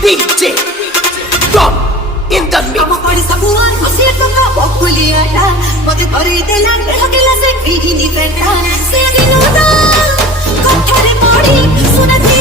DJ Rock in the mix. Vamos por esa mujer, así es como Juliana. Mode kori dela, deja que la se fiji ni verdad. Se dinuda, con cara mori, sunati